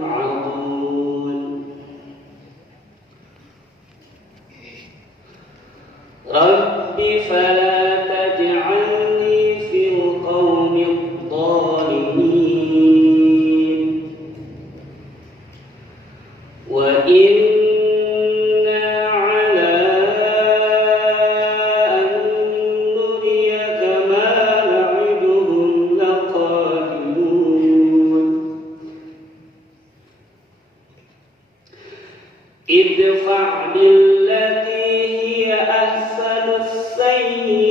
يوعظون رب فلا تجعلني في القوم الظالمين وإنا على أن نريك ما نعدهم لقادرون ادفع بالتي هي أحسن السيئة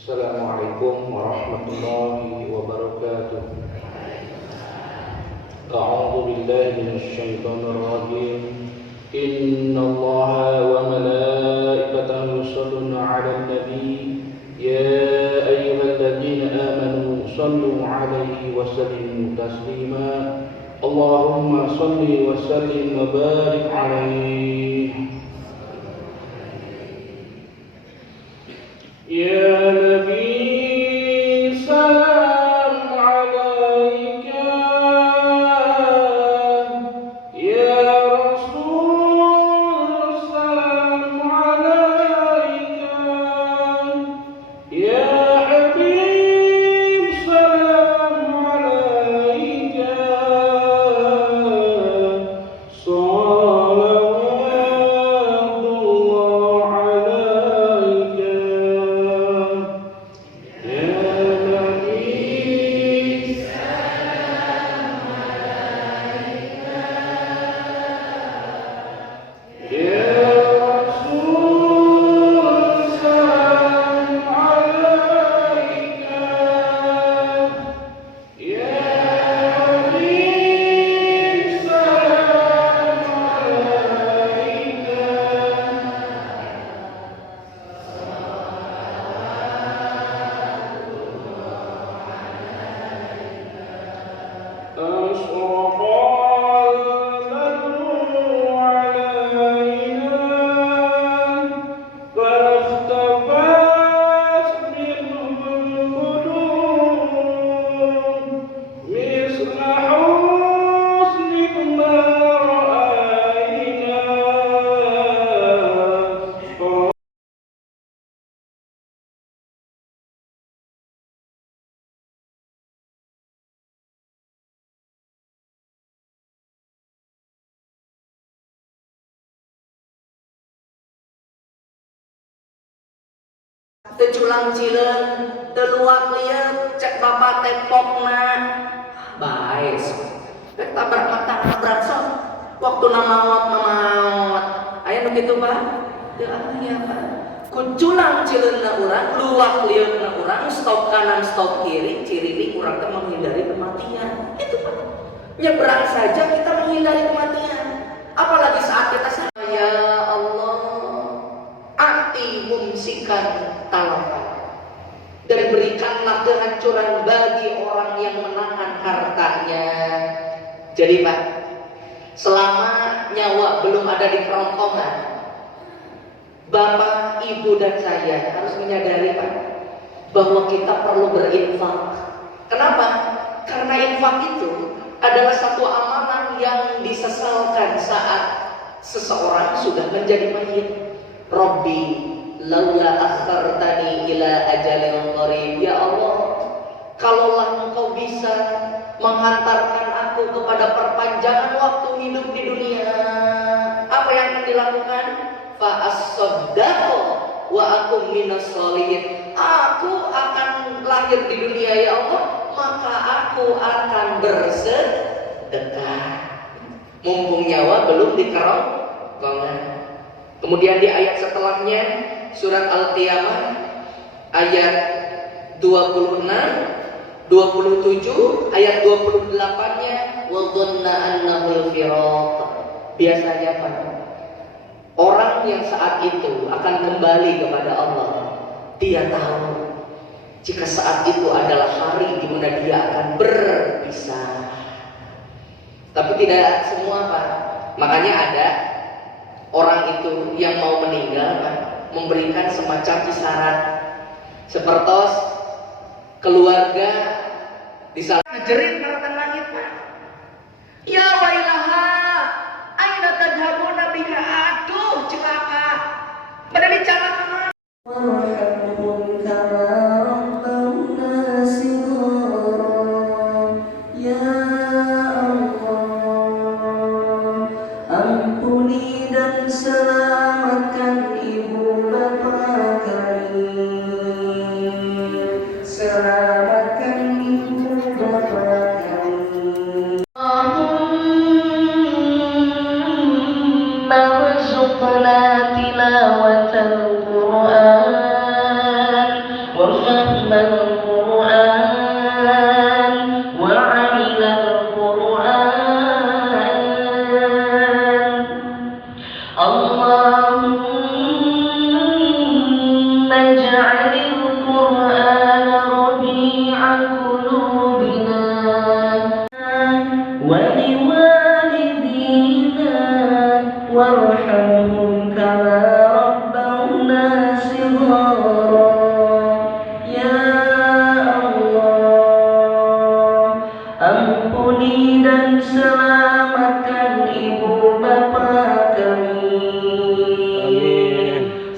Assalamualaikum warahmatullahi wabarakatuh. A'udzu billahi minasy syaithanir rajim. Innallaha wa malaikatahu yusholluna 'alan nabi. Ya ayyuhalladzina amanu shallu 'alaihi wa sallimu taslima. Allahumma shalli wa sallim wa barik 'alaihi. Ya Nabi, salam alaika. Ya Rasul, salam alaika. Ya Habib, salam alaika. Teculang cileun teluak lieu cek bapak tepokna bae rek tabrak mata nabrak sok waktu maot aya nu kitu Pak teu aya Pak kuculang cileunna urang luak lieuna urang stop kanan stop kiri ciri urang teh menghindari kematian itu Pak nyebrang saja kita menghindari kematian apalagi saat kita ya Allah ati mumsikan talafat dan berikanlah kehancuran bagi orang yang menahan hartanya. Jadi Pak, selama nyawa belum ada di kerongkongan, Bapak, Ibu dan saya harus menyadari Pak bahwa kita perlu berinfak. Kenapa? Karena infak itu adalah satu amalan yang disesalkan saat seseorang sudah menjadi mayit. Rabbi laula akhartani ila ajalin qarib. Ya Allah, kalaulah Engkau bisa menghantarkan aku kepada perpanjangan waktu hidup di dunia, apa yang akan dilakukan? Fa as-saddaqu wa akum minas sholihin. Aku akan lahir di dunia ya Allah, maka aku akan bersedekah. Mumpung nyawa belum dikerongkongan. Kemudian di ayat setelahnya surat Al-Qiyamah ayat 26, 27, ayat 28-nya wa dhanna annahul firaq. Biasanya Pak, orang yang saat itu akan kembali kepada Allah, dia tahu jika saat itu adalah hari di mana dia akan berpisah. Tapi tidak semua Pak. Makanya ada orang itu yang mau meninggal Pak, memberikan semacam isyarat sepertos keluarga di salah jerit karatan langit Pak. Ya wailaha aina tadhabuna bika, aduh celaka pada bicara kemana selamatkan ibu bapa kami, selamatkan ibu bapa kami.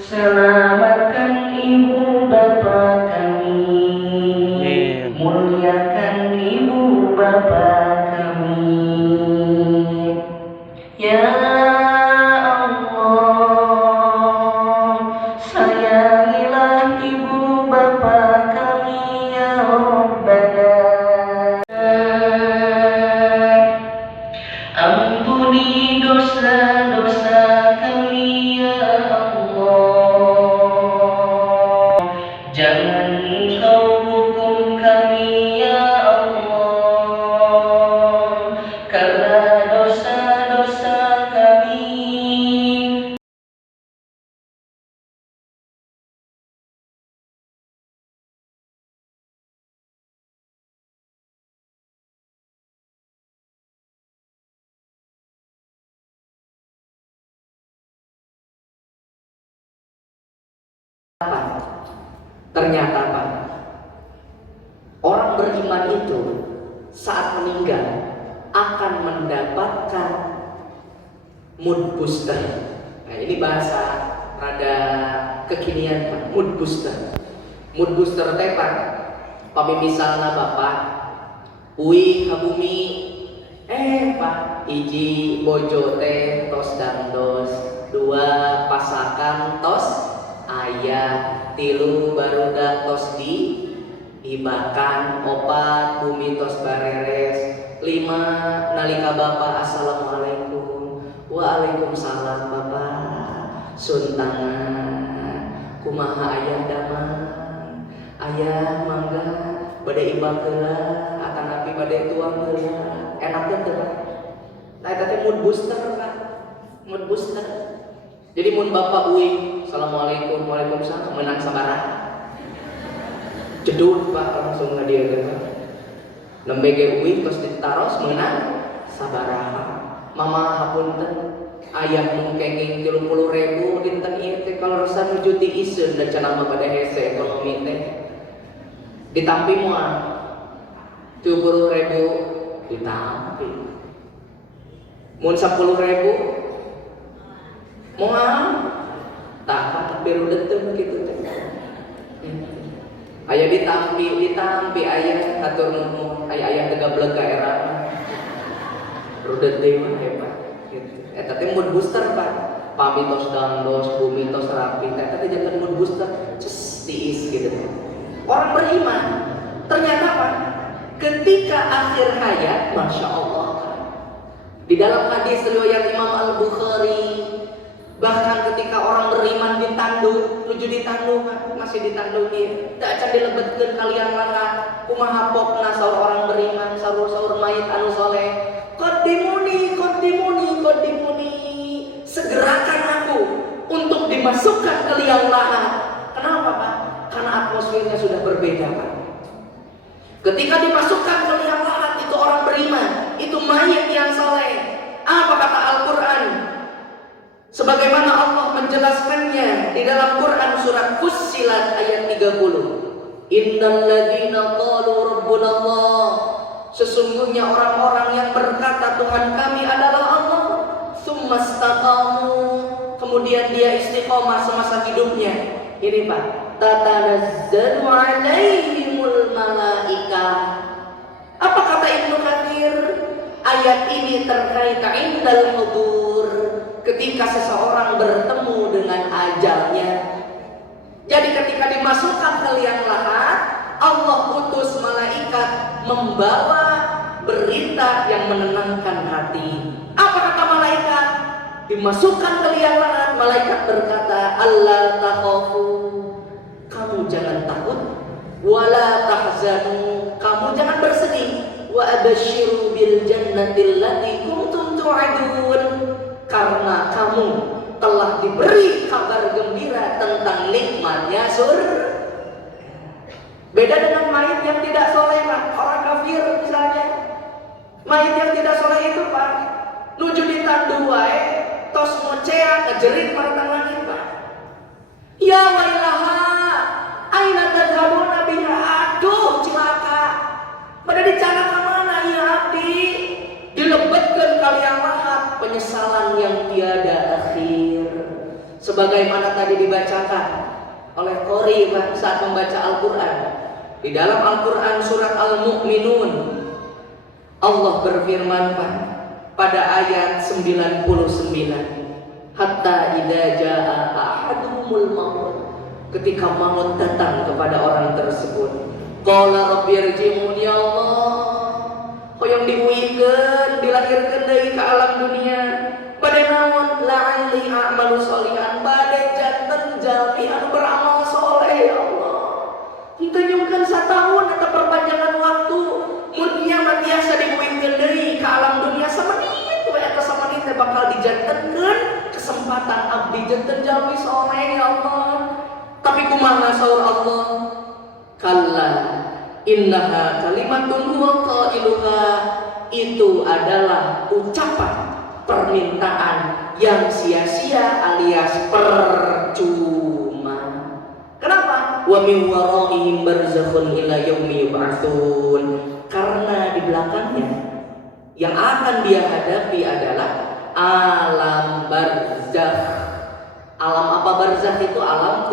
Selamatkan ibu bapa kami, muliakan ibu bapa kami. Ya Allah, sayangilah ibu bapa kami ya Rabbana. Ampuni dosa-dosa kami ya Allah. Jangan Engkau hukum kami ya Allah, karena dosa-dosa kami. Ternyata Pak, orang beriman itu saat meninggal akan mendapatkan mood booster. Nah, ini bahasa rada kekinian Pak, mood booster. Mood booster teh Pak, pami misalnya Bapak uwi ka bumi, Pak, iji bojo teh tos dandos, dua pasakan tos ayah, tilu barudak tos dibakan, opat bumi tos bareres, lima nalika Bapak assalamualaikum, waalaikumsalam Bapak, suntangan kumaha ayah damang, ayah mangga badai ibak heula, akan api badai tuang heula, enaknya tuh Pak. Nah itu mood booster Pak, mood booster. Jadi mun Bapak uing assalamualaikum, waalaikumsalam, menang sabarang jedut Pak, langsung ngadieukeun Pak. Nembe ge uing tos ditaros menang sabarang. Mama hapunten, ayah mun kenging 30.000 dinten ieu teh kalarosan nuju ti iseun da cenah mah bade hese ekonomi teh. Ditampi moal 70.000 ditampi. Mun 10.000 moal tak biru detem gitu teh. Aya ditampi aya hatur nuhun, aya tegableg ka era. Rudet deui mah hebat gitu. Eta teh mood booster Pak. Pami tos dandos, bumi tos rapi, eta teh jangan mood booster, ces tiis gitu. Orang beriman ternyata Pak, ketika akhir hayat, masya Allah, di dalam hadis riwayat Imam Al-Bukhari, bahkan ketika orang beriman ditanduk, nuju ditanduk, masih ditanduk dia, tak akan dilebetkeun kalian lahat, kumaha popna saur orang beriman, saur mayit anu soleh, qaddimuni, segerakan aku untuk dimasukkan ke liang lahat. Kenapa Pak? Karena atmosfernya sudah berbeda Pak. Ketika dimasukkan ke liang lahat itu orang beriman, itu mayit yang soleh. Apa kata Al-Quran? Sebagaimana Allah menjelaskannya di dalam Quran surat Fussilat ayat 30. Innal ladzina qalu rabbunallah, sesungguhnya orang-orang yang berkata Tuhan kami adalah Allah, tsumastaqamu, kemudian dia istiqomah semasa hidupnya. Ini Pak, tatanazzalu alaihimul malaikah. Apa kata Ibnu Katsir? Ayat ini terkait indal hudur, ketika seseorang bertemu dengan ajalnya. Jadi ketika dimasukkan ke liang lahat, Allah utus malaikat membawa berita yang menenangkan hati. Apa kata malaikat? Dimasukkan ke liang lahat, malaikat berkata, Allah takhafu, kamu jangan takut, wala tahzanu, kamu jangan bersedih, wa abasyiru bil jannatil lati kuntum tu'adun, karena kamu telah diberi kabar gembira tentang nikmatnya surga. Beda dengan mayit yang tidak soleh Pak, orang kafir misalnya. Mayit yang tidak soleh itu Pak, nuju ditandu wae, tos ngocea, ngejerit marang langit Pak. Ya wailaha, aina tadhabuna biha, aduh cilaka. Pada dicana ke mana ya abdi? Dilebetkeun ka liang lahat, penyesalan yang tiada akhir. Sebab sebagaimana tadi dibacakan oleh Qori saat membaca Al-Quran. Di dalam Al-Quran surat Al-Mu'minun, Allah berfirman pada ayat 99, hatta idza jaa ahadumul maut, ketika maut datang kepada orang tersebut, qala rabbirji'un, ya Allah, hoyong diuikeun dilahirkeun deui ka alam dunia bade naon, la'alli a'malu sholihan, bade janten jalmi anu beramal soleh. Ya Allah, henteu nyungkeun satahun eta perpanjangan waktu mun nya mah tiasa diuikeun deui ka alam dunia samenit we eta samenit teh bakal dijantenkeun kesempatan abdi janten jalmi soleh. Ya Allah, tapi kumaha saur Allah, kalla innaha kalimatun huwa qailuha, itu adalah ucapan permintaan yang sia-sia alias percuma. Kenapa? Wa min waraihim barzakhun ila yaumi yub'atsun, karena di belakangnya yang akan dia hadapi adalah alam barzakh. Alam apa barzakh itu? Alam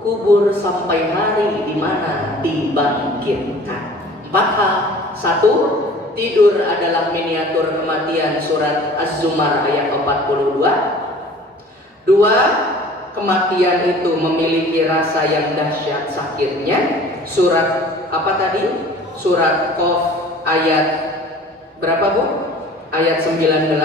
kubur, sampai hari di mana dibangkitkan. 4 hal. 1, tidur adalah miniatur kematian, surat Az-Zumar ayat 42. 2, kematian itu memiliki rasa yang dahsyat sakitnya, surat apa tadi? Surat Qaf ayat berapa Bu? Ayat 19.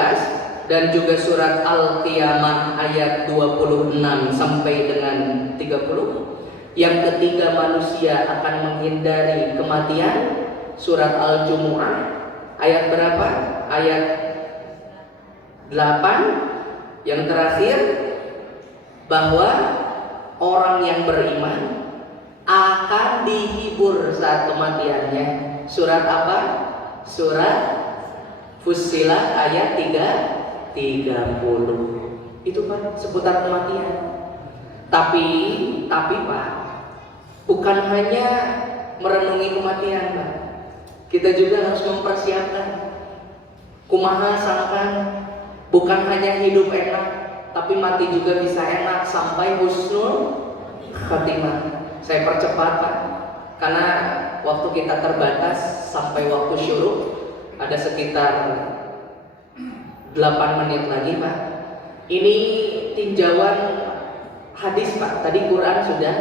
Dan juga surat Al-Qiyamah ayat 26 sampai dengan 30. Yang ketiga, manusia akan menghindari kematian, surat Al-Jumu'ah ayat berapa? Ayat 8. Yang terakhir, bahwa orang yang beriman akan dihibur saat kematiannya, surat apa? Surat Fussilat ayat 30. Itu Pak seputar kematian. Tapi Pak, bukan hanya merenungi kematian Pak, kita juga harus mempersiapkan. Kumaha sangkan, bukan hanya hidup enak, tapi mati juga bisa enak sampai husnul khatimah. Saya percepat Pak, karena waktu kita terbatas sampai waktu syuruk ada sekitar 8 menit lagi Pak. Ini tinjauan hadis Pak. Tadi Quran sudah.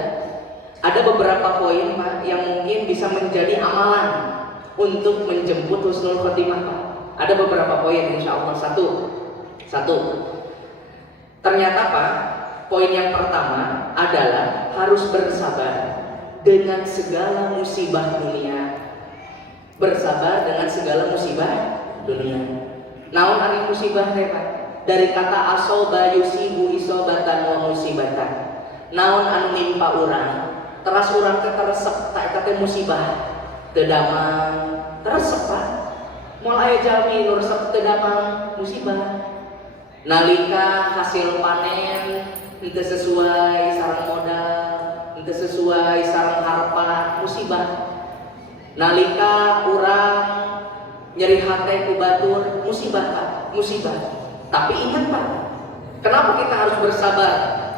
Ada beberapa poin Pak yang mungkin bisa menjadi amalan untuk menjemput husnul khotimah Pak. Ada beberapa poin insya Allah. Satu. Ternyata Pak, poin yang pertama adalah harus bersabar dengan segala musibah dunia. Bersabar dengan segala musibah dunia. Naon ari musibah teh Pak? Dari kata asoba yusibu isobatan wa musibatan. Naon anu nimpa urang, teras urang teh teresep tak eta teh musibah. Teu damang, teresep Pak. Moal aya jalmi nu resep teu damang, musibah. Nalika hasil panen henteu sesuai sareng modal, henteu sesuai sareng harapan, musibah. Nalika urang nyeri hati ku batur, musibah Pak, musibah. Tapi ingat Pak, kenapa kita harus bersabar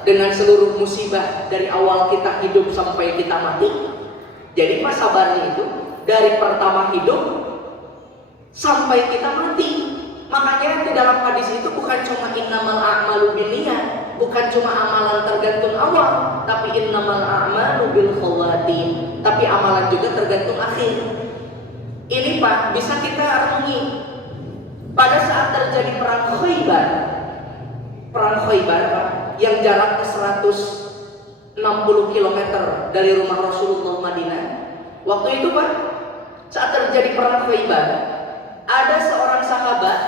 dengan seluruh musibah dari awal kita hidup sampai kita mati? Jadi Pak, sabarnya itu dari pertama hidup sampai kita mati. Makanya di dalam hadis itu bukan cuma innamal a'malu binniyat, bukan cuma amalan tergantung awal, tapi innamal a'malu bil khawatim, tapi amalan juga tergantung akhir. Ini Pak, bisa kita renungi pada saat terjadi perang Khaybar. Perang Khaybar Pak, yang jaraknya 160 km dari rumah Rasulullah Madinah. Waktu itu Pak, saat terjadi perang Khaybar, ada seorang sahabat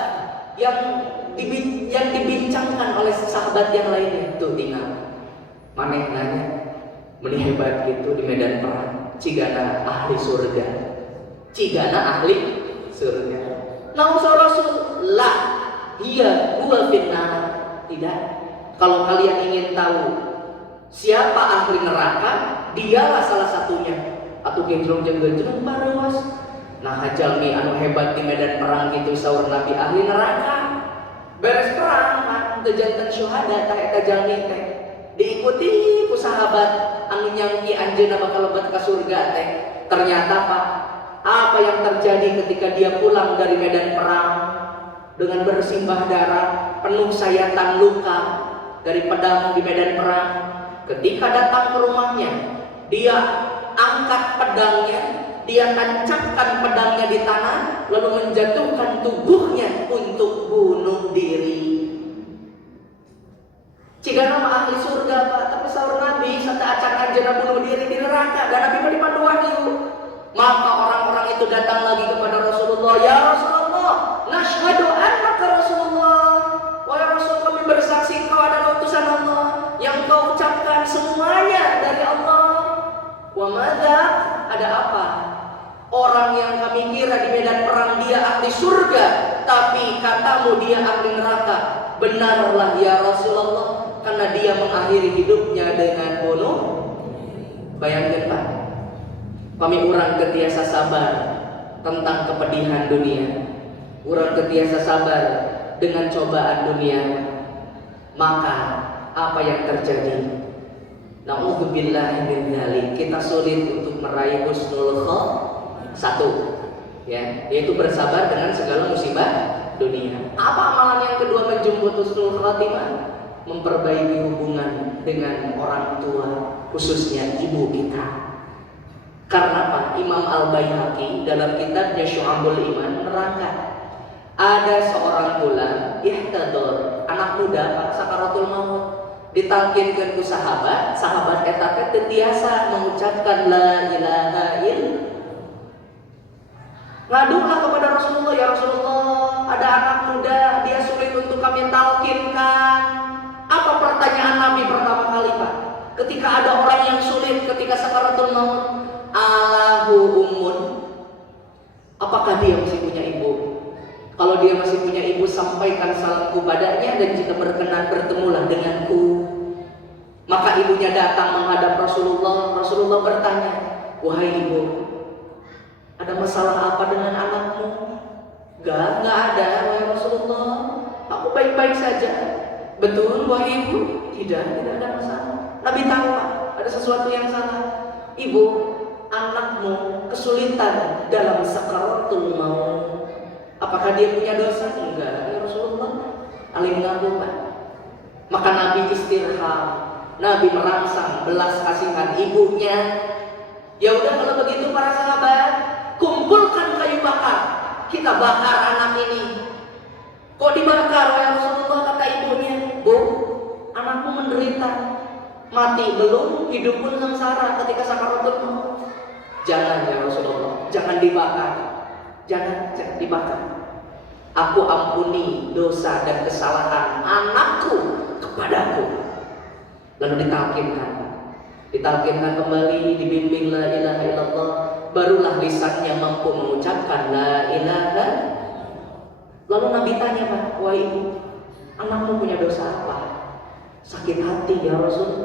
yang dibincangkan oleh sahabat yang lainnya. Tuh tinggal maneh nanya, meni hebat gitu di medan perang, cigana ahli surga, cigana ahli surga. Nausa Rasul, la, iya, huwa finnar. Tidak. Kalau kalian ingin tahu siapa ahli neraka, dialah salah satunya. Atau genjlong-genjlong parawas. Nah, jalmi anu hebat di medan perang gitu saur Nabi ahli neraka. Beres perang, teu janten syuhada tah eta jalmi teh. diikuti ku sahabat anu nyangki anjeunna bakal lebat ka surga teh. Ternyata Pak, apa yang terjadi ketika dia pulang dari medan perang dengan bersimbah darah, penuh sayatan luka dari pedang di medan perang. Ketika datang ke rumahnya, dia angkat pedangnya, dia tancapkan pedangnya di tanah, lalu menjatuhkan tubuhnya untuk bunuh diri. Jika nama ahli surga Pak, tapi sahur Nabi serta acan anjeunna bunuh diri di neraka, dan Nabi dipandu wahyu. Maka orang-orang itu datang lagi kepada Rasulullah, ya Rasulullah, nashhadu annaka Rasulullah. Wahai Rasul, kami bersaksi Engkau adalah utusan Allah, yang Engkau ucapkan semuanya dari Allah. Wa madza, ada apa? Orang yang kami kira di medan perang dia ahli surga, tapi katamu dia ahli neraka. Benarlah ya Rasulullah, karena dia mengakhiri hidupnya dengan bunuh. Bayangkan Pak, kami urang ketiasa sabar tentang kepedihan dunia, urang ketiasa sabar dengan cobaan dunia. Maka apa yang terjadi? Na'udzubillahi min dzalik, kita sulit untuk meraih husnul satu, ya, yaitu bersabar dengan segala musibah dunia. Apa amalan yang kedua menjemput husnul khatimah? Memperbaiki hubungan dengan orang tua, khususnya ibu kita. Karena apa? Imam Al-Baihaqi dalam kitabnya Syu'abul Iman menerangkan, ada seorang bulan ihtador, anak muda Pak, sakaratul maut, ditalkinkeun ku sahabat eta teh teu tiasa mengucapkan la ilaha illallah. Ngadulah kepada Rasulullah, ya Rasulullah, ada anak muda, dia sulit untuk kami talkinkan. Apa pertanyaan Nabi pertama kali Pak? Ketika ada orang yang sulit ketika sakaratul maut, alahu ummun, apakah dia masih punya ibu? Kalau dia masih punya ibu, sampaikan salamku padanya, dan jika berkenan bertemulah denganku. Maka ibunya datang menghadap Rasulullah. Rasulullah bertanya, wahai ibu, ada masalah apa dengan anakmu? Enggak ada wahai Rasulullah, aku baik-baik saja. Betul wahai ibu? Tidak ada masalah. Nabi tahu Pak, ada sesuatu yang salah. Ibu, anakmu kesulitan dalam sakaratul maut. Apakah dia punya dosa? Enggak ya Rasulullah. Alim ngaku Pak. Maka Nabi istirham, Nabi merangsang belas kasihan ibunya. Ya udah kalau begitu para sahabat, kumpulkan kayu bakar, kita bakar anak ini. Kok dibakar ya Rasulullah? Kata ibunya, Bu, anakmu menderita, mati belum, hidup pun sengsara ketika sakaratul maut. Jangan ya Rasulullah, jangan dibakar, jangan dibakar. Aku ampuni dosa dan kesalahan anakku kepadaku. Lalu ditalkinkan kembali, dibimbing la ilaha illallah. Barulah lisannya mampu mengucapkan la ilaha. Lalu Nabi tanya, Pak, wahai ibu, anakmu punya dosa apa? Sakit hati ya Rasul.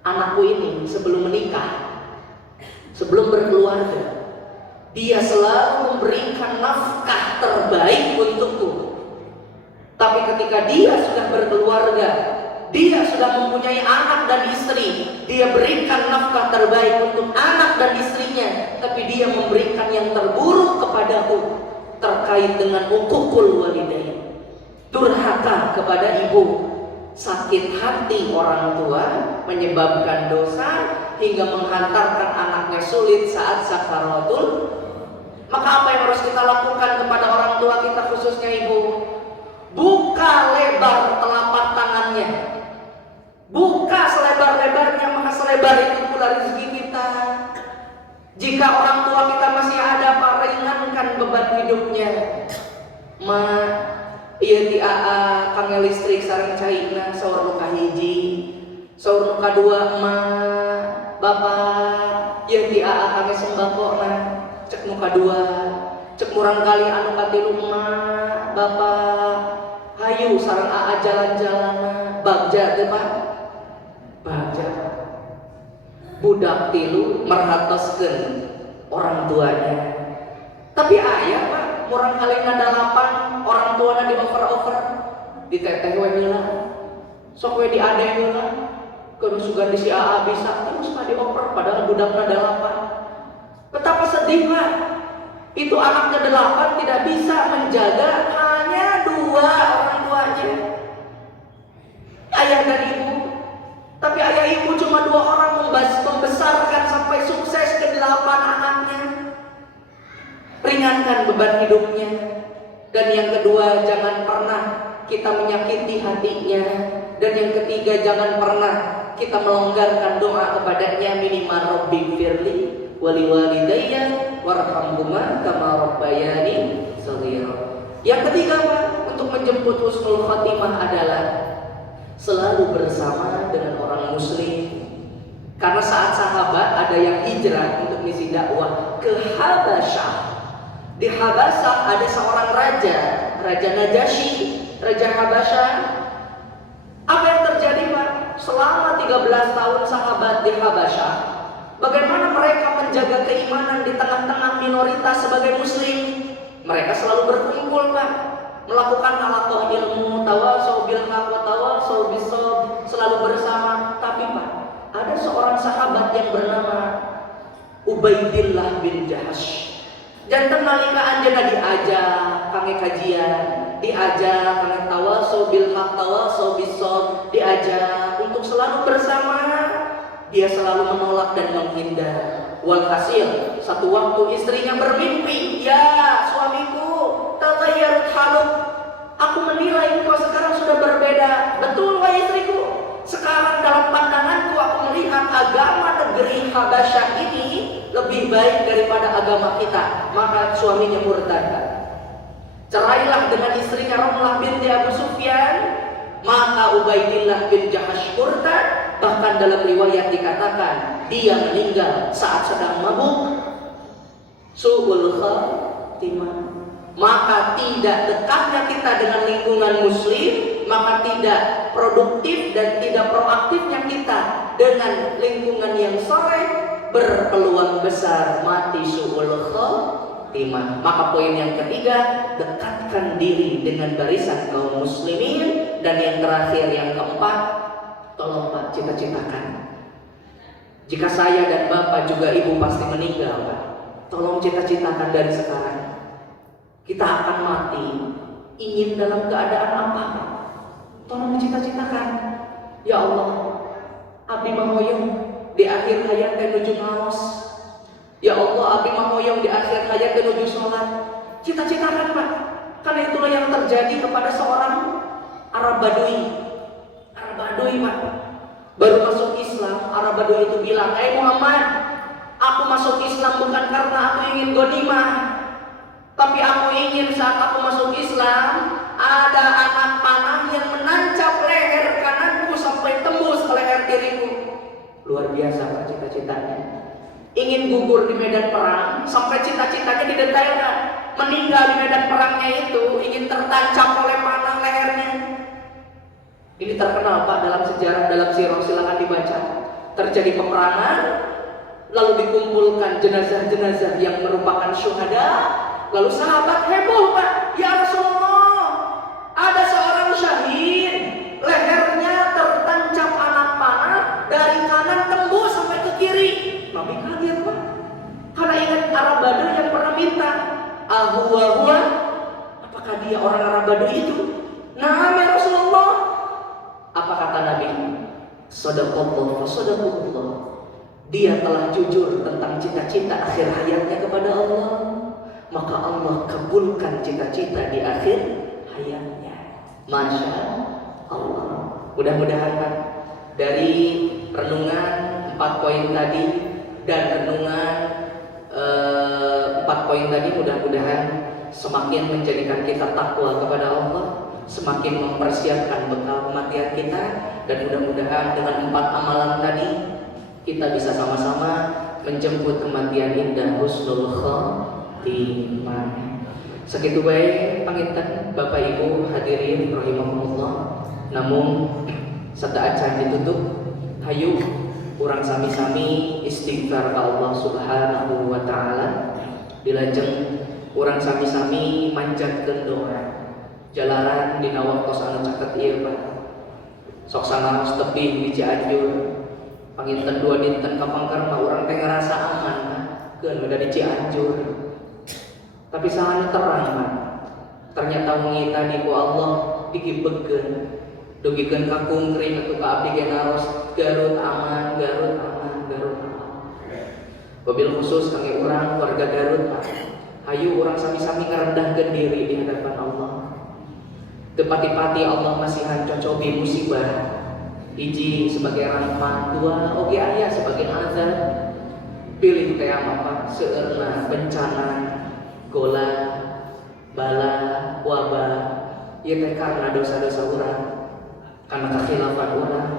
Anakku ini sebelum menikah, sebelum berkeluarga, dia selalu memberikan nafkah terbaik untukku. Tapi ketika dia sudah berkeluarga, dia sudah mempunyai anak dan istri, dia berikan nafkah terbaik untuk anak dan istrinya, tapi dia memberikan yang terburuk kepadaku terkait dengan uququl walidain, durhaka kepada ibu. Sakit hati orang tua menyebabkan dosa hingga menghantarkan anaknya sulit saat sakaratul. Maka apa yang harus kita lakukan kepada orang tua kita, khususnya ibu? Buka lebar telapak tangannya, buka selebar-lebarnya, maka selebar itu pula rezeki kita. Jika orang tua kita masih ada, Pak, ringankan beban hidupnya. Ma, iya di AA kangge listrik sareng cairna saur nu kahiji, saur nu kadua ma, bapak, iya di AA kangge sembako na, cek nu kadua, cek murang kali anu katilu ma, bapak, hayu sareng AA jalan-jalan na, bagja teh Pak, bagja. Budak tilu merhatoskeun orang tuanya. Tapi ayah Pak, murang kalina 8, orang tuana di over-over, diteteh we heula, sok we diade heula. Kalau sudah di si AA bisa terus tadi dioper padahal budaknya 8. Betapa sedih Pak. Itu anaknya 8 tidak bisa menjaga hanya 2 orang tuanya, ayah dan ibu. Tapi ayah ibu cuma 2 orang membesarkan sampai sukses ke 8 anaknya. Ringankan beban hidupnya. Dan yang kedua, jangan pernah kita menyakiti hatinya. Dan yang ketiga, jangan pernah kita melonggarkan doa kepadanya, minimal Rabbi firli wali walidayya warhamhuma kama rabbayani shaghira. Yang ketiga Pak, untuk menjemput husnul khatimah adalah selalu bersama dengan orang muslim. Karena saat sahabat ada yang hijrah untuk misi dakwah ke Habasyah. Di Habasyah ada seorang raja, Raja Najasyi, Raja Habasyah. Apa yang terjadi Pak? Selama 13 tahun sahabat di Habasyah, bagaimana mereka menjaga keimanan di tengah-tengah minoritas sebagai muslim? Mereka selalu berkumpul Pak, melakukan halaqah ilmu, tawasau bil haq wa tawasau bis sabr, selalu bersama. Tapi Pak, ada seorang sahabat yang bernama Ubaidillah bin Jahash. Jantan nalika anjeunna diajak kangge kajian, diajak kangge tawasau bil haq tawasau bis sabr, diajak untuk selalu bersama, dia selalu menolak dan menghindar. Walhasil satu waktu istrinya bermimpi, "Ya suamiku, taghayyarut haluk. Aku menilai engkau sekarang sudah berbeda." "Betul wahai istriku. Sekarang dalam pandanganku aku melihat agama negeri Habasyah ini lebih baik daripada agama kita." Maka suaminya murtad. Cerailah dengan istrinya Ramlah binti Abu Sufyan. Maka Ubaidillah bin Jahash murtad. Bahkan dalam riwayat dikatakan dia meninggal saat sedang mabuk. Su'ul khatimah. Maka tidak dekatnya kita dengan lingkungan muslim, maka tidak produktif dan tidak proaktifnya kita dengan lingkungan yang soleh, berpeluang besar mati su'ul khatimah. Maka poin yang ketiga, dekatkan diri dengan barisan kaum muslimin. Dan yang terakhir, yang keempat, tolong Pak, cita-citakan. Jika saya dan Bapak juga Ibu pasti meninggal Pak, tolong cita-citakan dari sekarang. Kita akan mati, ingin dalam keadaan apa Pak? Tolong cita-citakan. Ya Allah, abdi mahoyong di akhir hayat menuju ngaos. Ya Allah, abdi mahoyong di akhir hayat menuju sholat. Cita-citakan Pak. Karena itulah yang terjadi kepada seorang Arab Badui. Arab Badui Pak, baru masuk Islam. Arab Badui itu bilang, Muhammad, aku masuk Islam bukan karena aku ingin ghanimah, tapi aku ingin saat aku masuk Islam ada anak panah yang menancap leher kananku sampai tembus ke leher kiriku." Luar biasa Pak cita-citanya. Ingin gugur di medan perang, sampai cita-citanya didetailkan. Meninggal di medan perangnya itu, ingin tertancap oleh panah lehernya. Ini terkenal Pak dalam sejarah, dalam sirah, silakan dibaca. Terjadi peperangan, lalu dikumpulkan jenazah-jenazah yang merupakan syuhada. Lalu sahabat heboh Pak, "Ya Rasulullah, ada seorang syahid, lehernya tertancap anak panah dari kanan tembus sampai ke kiri." Nabi kaget Pak, karena ingat Arab Badui yang pernah minta, "Ahuwa, apakah dia orang Arab Badui itu?" "Nah ya Rasulullah." Apa kata Nabi? "Sadaqallah wa sadaqallah." Dia telah jujur tentang cita-cita akhir hayatnya kepada Allah, maka Allah kabulkan cita-cita di akhir hayatnya. Masya Allah. Mudah-mudahan Pak, dari renungan 4 poin tadi dan renungan 4 poin tadi, mudah-mudahan semakin menjadikan kita takwa kepada Allah, semakin mempersiapkan bekal kematian kita, dan mudah-mudahan dengan 4 amalan tadi kita bisa sama-sama menjemput kematian indah husnul khatimah. Segitu baik panginten Bapak Ibu hadirin rahimahumullah. Namun saat acan ditutup, hayu urang sami-sami istighfar ka Allah Subhanahu wa taala. Dilajeng urang sami-sami manjatkeun doa. Jalaran dina waktos anu caket ieu Pak. sok sangaros tebing di Cianjur, panginten 2 dinten ka Pangkarna urang teh ngarasa aman kan, keun udah di Cianjur. Tapi sahana terang kan, ternyata mengitani ku Allah dikibegkeun, dugikeun ka kungkring atuh ka abdi ge naros Garut aman, Garut aman, Garut aman. Wabil khusus kangge urang warga Garut Pak, hayu urang sami-sami ngarendahkeun diri di hadapan Allah. Tepati-pati Allah masih cocobi musibah. Hiji sebagai rahmat, 2 oge aya sebagai azab. Pilih teh apa seueurna bencana, gola, bala, wabah, ieu teh karena dosa-dosa urang, karena kekhilafan urang,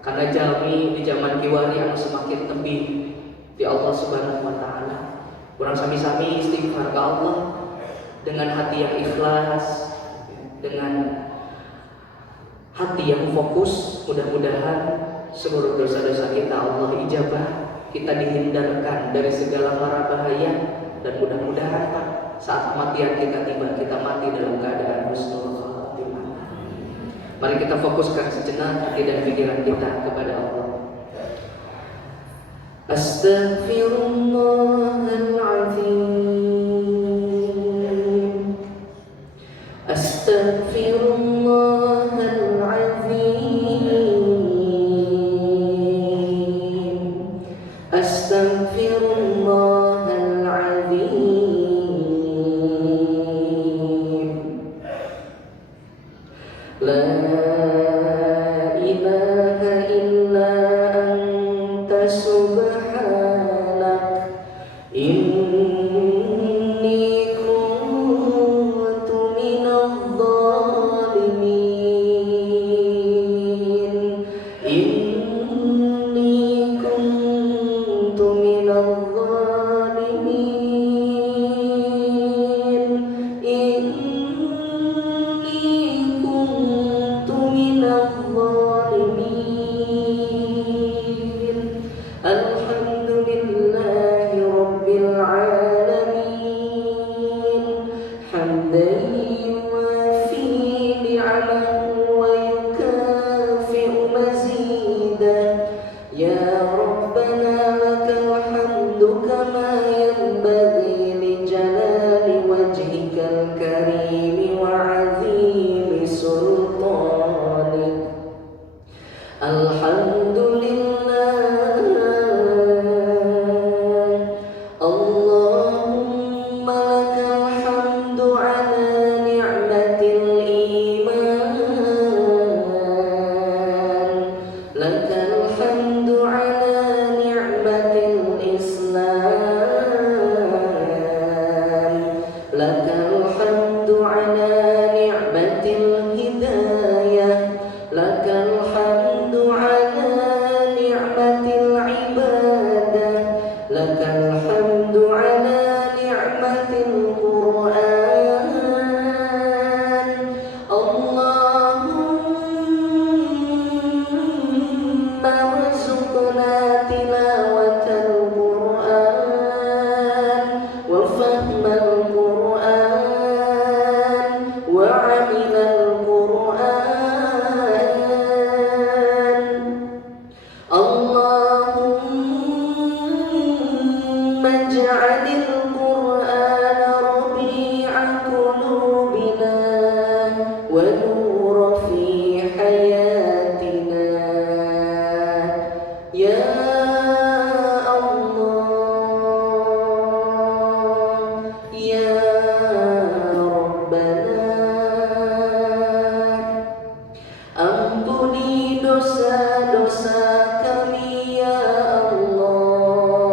karena jalmi di zaman kiwari anu semakin tebih di Allah Subhanahu wa taala. Urang sami-sami istighfar ke Allah dengan hati yang ikhlas, dengan hati yang fokus. Mudah-mudahan seluruh dosa-dosa kita Allah ijabah, kita dihindarkan dari segala mara bahaya, dan mudah-mudahan Pak, saat kematian kita tiba, kita mati dalam keadaan husnul khatimah. Mari kita fokuskan sejenak hati dan pikiran kita kepada Allah. Astaghfirullahaladzim, Astaghfirullahaladzim, Astaghfirullahaladzim. La ilaha illa anta subhanak inni kuntu minadh dhalimin. Inni kuntu minadh dhalimin. Inni kuntu minadh dhalimin. Alhamdulillahi rabbil alamin, hamdan yuwafi ni'amahu wa yukafi'u mazidah. Ya Rabbana lakal hamdu kama yanbaghi li jalali wajhikal karim wa 'azimi sultanik. Alhamdulillah, Allahumma lakal hamdu ala ni'matil iman, lakal hamdu ala ni'matil islam, lakal hamdu ala ni'matil hidayah, lakal hamdu ala ni'matil ibadah, lakal hamdu ala ni'matil Qur'an. Allahumma warzuqna tilawatal Qur'an wa fahmal Qur'an wa 'amalal Qur'an. Allahumma ij'alil Qur'ana rabi'a qulubina wa nura fi hayatina. Ya Allah, Ya Rabbana, ampuni dosa-dosa kami ya Allah,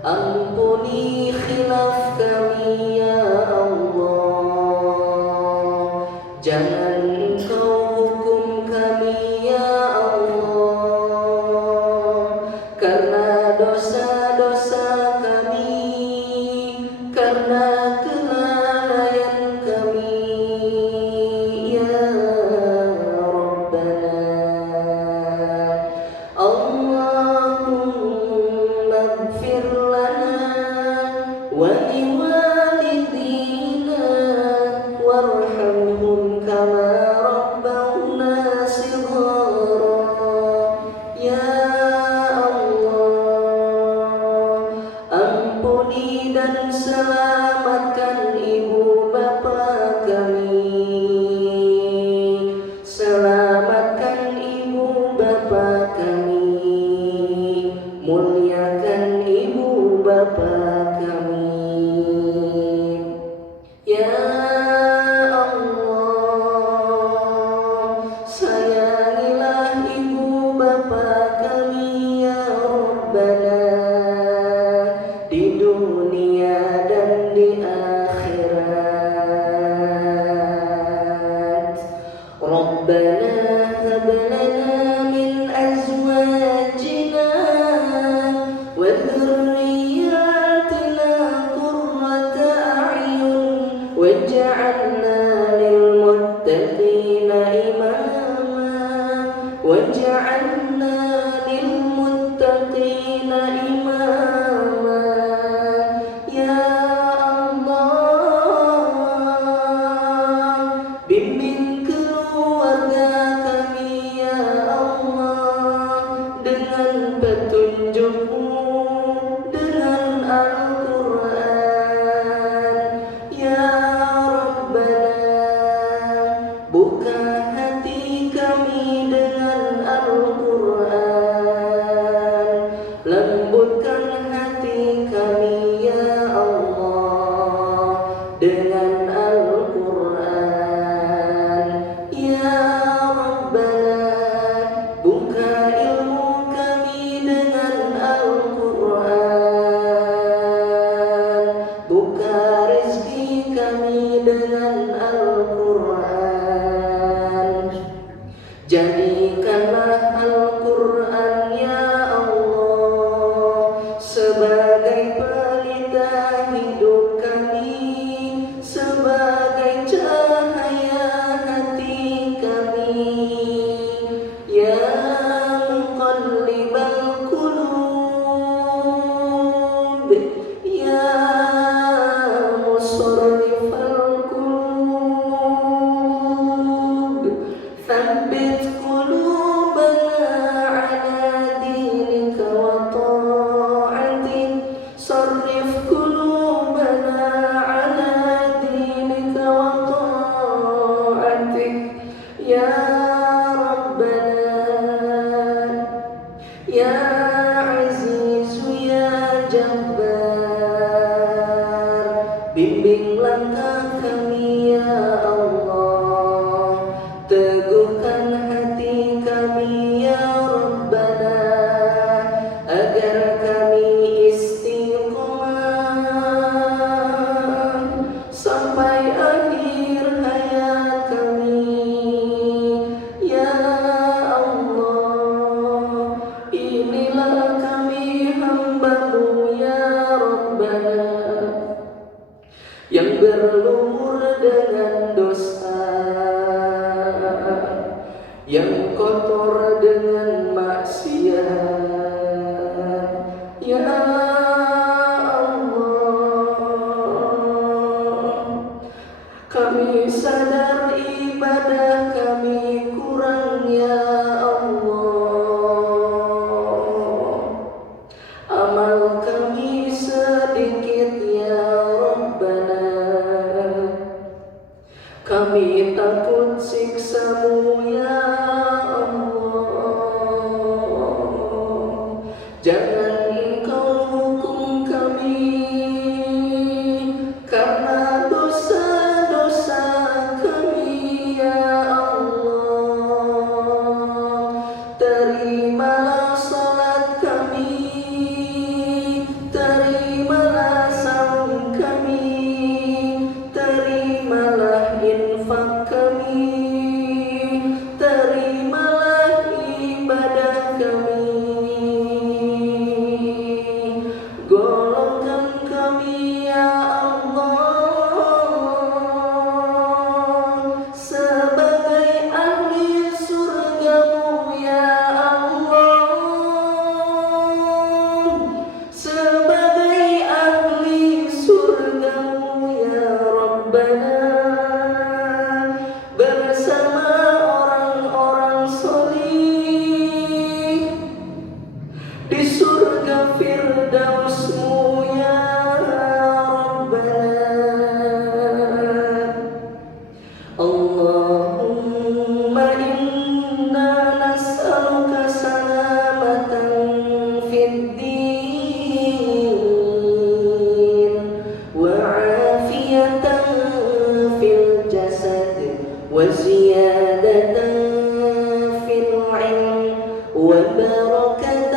ampuni khilaf kami ya Allah, jangan Engkau hukum kami ya Allah. bapak kami, muliakan ibu bapak kami. Ya Allah, sayangilah ibu bapak kami ya Rabbana, di dunia dan di akhirat. Rabbana hab lana min azwajina wa dhurriyyatina qurrata a'yun waj'alna lil muttaqina imama waj'alna lil muttaqina imama. Ya Allah, bimbing keluarga kami ya Allah dengan petunjuk-Mu, dengan Al-Quran. Ya Rabbana, buka hati kami dengan Al-Quran, lembutkan hati kami ya Allah dengan Al-Quran. Ya Rabbana, buka ilmu kami dengan Al-Quran, buka rezeki kami dengan Al-Quran. Jadikanlah Al-Quran ya Allah sebagai pelita hidup kami, sebagai cahaya hati kami. Ya muqallibal qulub, ya musarrifal qulub, tsabbit qulubana ala dinika wa ta'atik, sarrif qulubana ala dinika wa ta'atik. Ya Rabbana, ya Azizu ya Jabbar, bimbing langkah kami ya Allah, teguhkan hati kami ya Rabbana, agar kami istiqomah sampai akhir hayat kami. Ya Allah, inilah kami hamba-Mu ya Rabbana, yang berlumur dengan dosa, yang kotor dengan maksiat. Ya Allah, kami sadar ibadah kami kurang ya Allah, amal kami sedikit ya Rabbana. Kami takut siksa-Mu ya Allah. Jangan Engkau hukum kami karena dosa-dosa kami ya Allah. Terimalah salat kami, terimalah saum kami, terimalah infak kami, terimalah ibadah kami. Golongkan kami ya Allah sebagai ahli surga-Mu ya Allah. barakatuh.